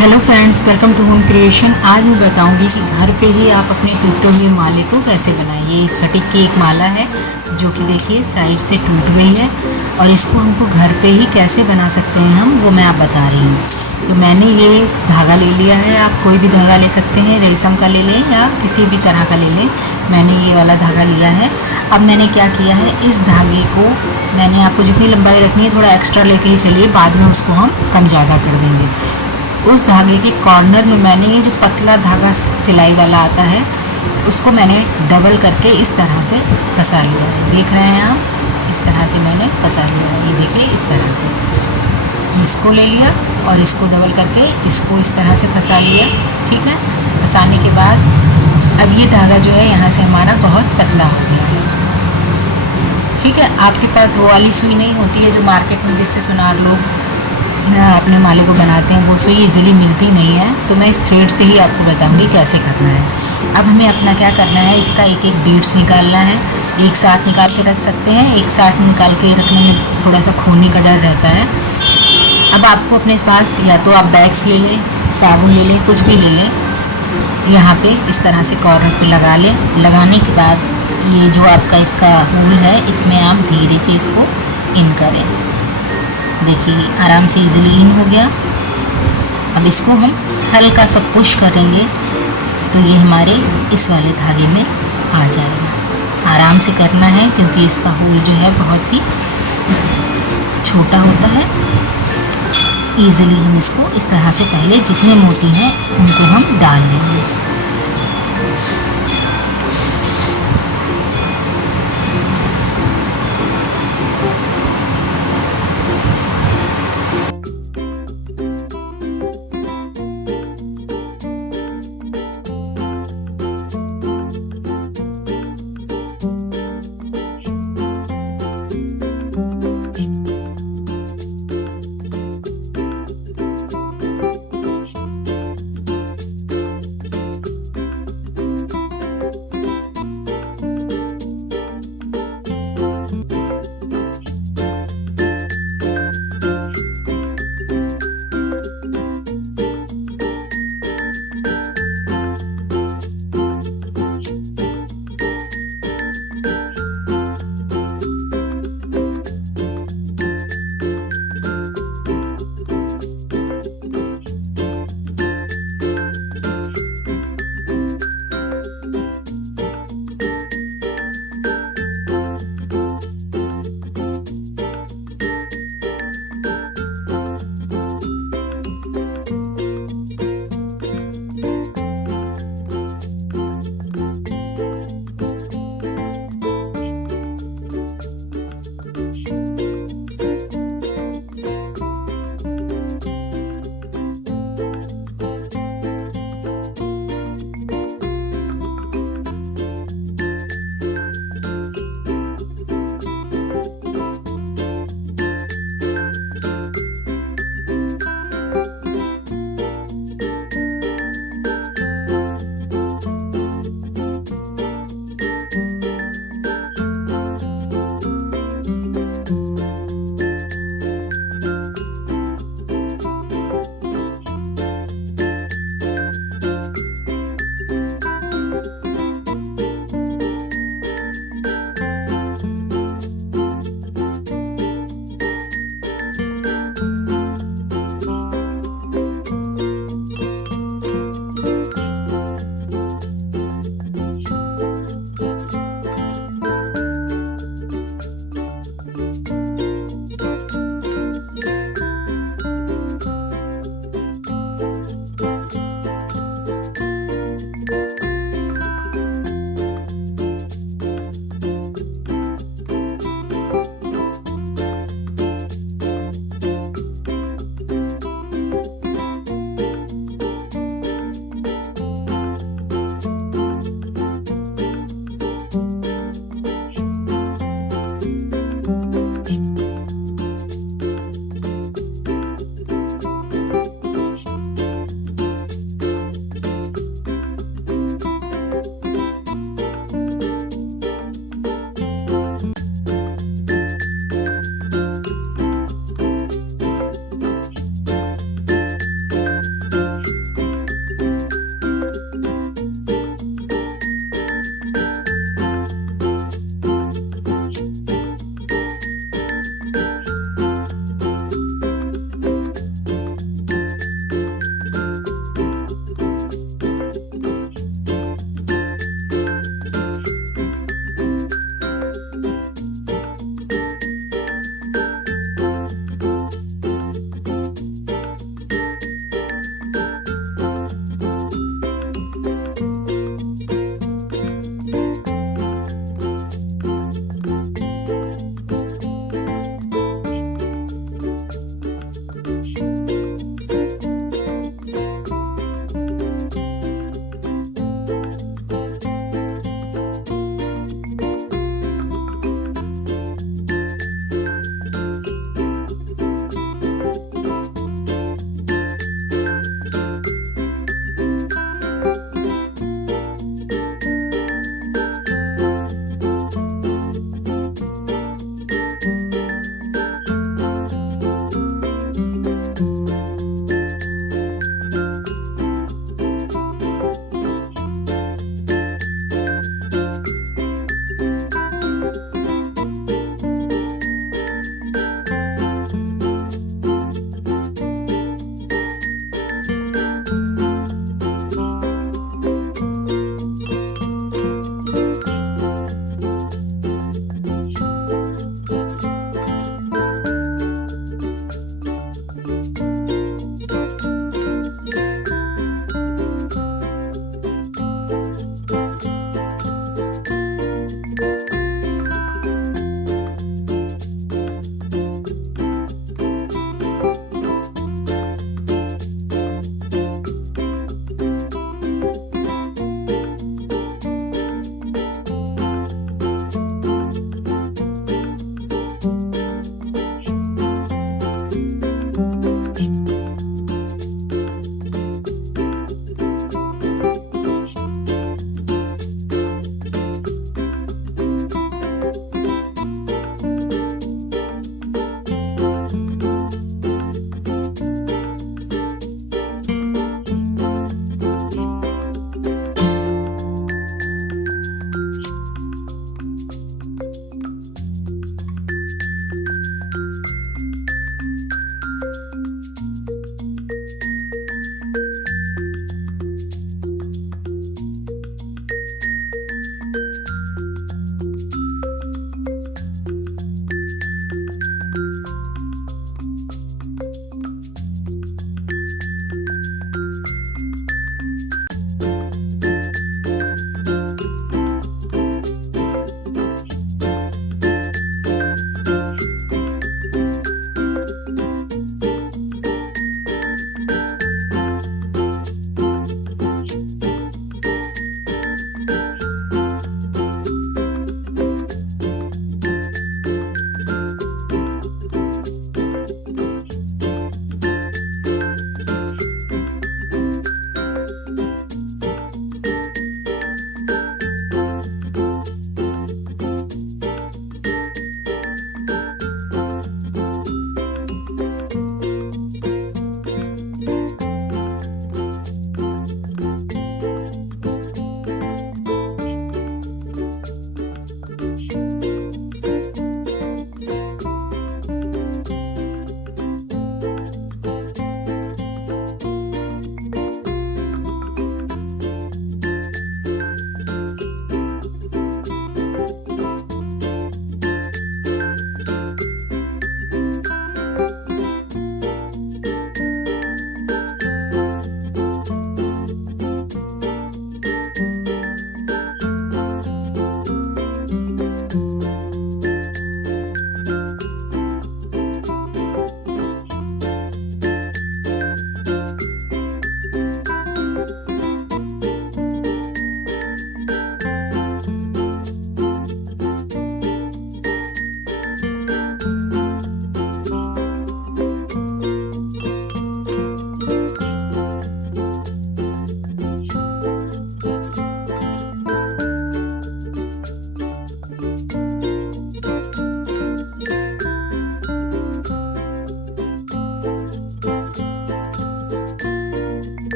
Hello friends, welcome to home creation. आज मैं बताऊंगी कि घर पे ही आप अपने टूटे हुए माले को कैसे बनाएं। ये स्फटिक की एक माला है जो कि देखिए साइड से टूट गई है और इसको हमको घर पे ही कैसे बना सकते हैं हम, वो मैं आप बता रही हूँ। तो मैंने ये धागा ले लिया है, आप कोई भी धागा ले सकते हैं, रेशम का ले लें या किसी भी तरह का ले लें। मैंने ये वाला धागा लिया है। अब मैंने क्या किया है, इस धागे को मैंने आपको जितनी लंबाई रखनी है थोड़ा एक्स्ट्रा लेके ही चलिए, बाद में उसको हम कम ज़्यादा कर देंगे। उस धागे के कॉर्नर में मैंने ये जो पतला धागा सिलाई वाला आता है उसको मैंने डबल करके इस तरह से फंसा लिया है। देख रहे हैं आप, इस तरह से मैंने फंसा लिया है। ये देखिए, इस तरह से इसको ले लिया और इसको डबल करके इसको इस तरह से फंसा लिया। ठीक है, फंसाने के बाद अब ये धागा जो है यहाँ से हमारा बहुत पतला हो गया है। ठीक है, आपके पास वो वाली सुई नहीं होती है जो मार्केट में जिससे सुनार लोग अपने माले को बनाते हैं, वो सुई इजीली मिलती नहीं है, तो मैं इस थ्रेड से ही आपको बताऊंगी कैसे करना है। अब हमें अपना क्या करना है, इसका एक एक बीड्स निकालना है। एक साथ निकाल के रख सकते हैं, एक साथ निकाल के रखने में थोड़ा सा खोने का डर रहता है। अब आपको अपने पास या तो आप बैग्स ले लें, साबुन ले लें, कुछ भी ले लें। यहाँ पे इस तरह से कॉर्नर पे लगा लें। लगाने के बाद ये जो आपका इसका होल है, इसमें आप धीरे से इसको इन करें। देखिए आराम से इजीली इन हो गया। अब इसको हम हल्का सा पुश करेंगे तो ये हमारे इस वाले धागे में आ जाएगा। आराम से करना है क्योंकि इसका होल जो है बहुत ही छोटा होता है। इजीली हम इसको इस तरह से पहले जितने मोती हैं उनको हम डाल लेंगे।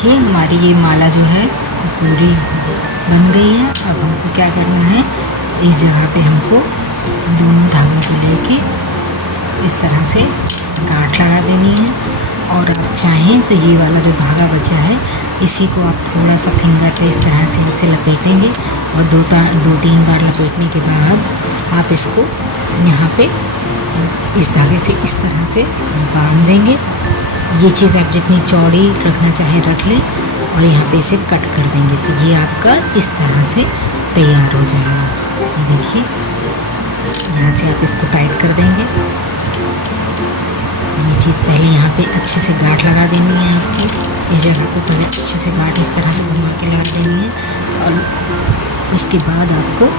देखिए हमारी ये माला जो है पूरी बन गई है। अब हमको क्या करना है, इस जगह पे हमको दोनों धागों को लेके इस तरह से गांठ लगा देनी है। और आप चाहें तो ये वाला जो धागा बचा है इसी को आप थोड़ा सा फिंगर पे इस तरह से ऐसे लपेटेंगे और दो तीन बार लपेटने के बाद आप इसको यहाँ पे इस धागे से इस तरह से बांध देंगे। ये चीज़ आप जितनी चौड़ी रखना चाहे रख लें और यहाँ पे इसे कट कर देंगे तो ये आपका इस तरह से तैयार हो जाएगा। देखिए यहाँ से आप इसको टाइट कर देंगे। ये चीज़ पहले यहाँ पे अच्छे से गांठ लगा देनी है आपकी। इस जगह को पहले अच्छे से गांठ इस तरह से घुमा के लगा देनी है और उसके बाद आपको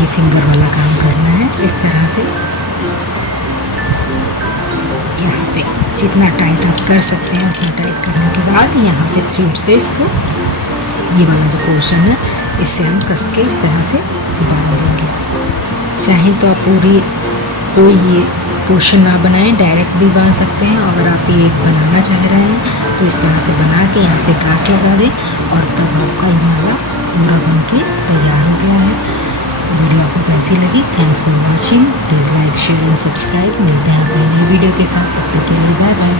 ये फिंगर वाला काम करना है। इस तरह से यहाँ पे जितना टाइट आप कर सकते हैं उतना टाइट करने के बाद यहाँ पे थ्रेड से इसको ये वाला जो पोर्शन है इसे हम कस के इस तरह से बांध देंगे। चाहें तो आप पूरी कोई ये पोर्शन ना बनाएं, डायरेक्ट भी बांध सकते हैं। अगर आप ये बनाना चाह रहे हैं तो इस तरह से बना के यहाँ पे गांठ लगा दें और तब आपका ये माला पूरा बन के तैयार हो गया है। वीडियो आपको कैसी लगी? Thanks for watching. Please like share and subscribe. मिलते हैं अपनी नई वीडियो के साथ। तब तक के लिए बाय बाय।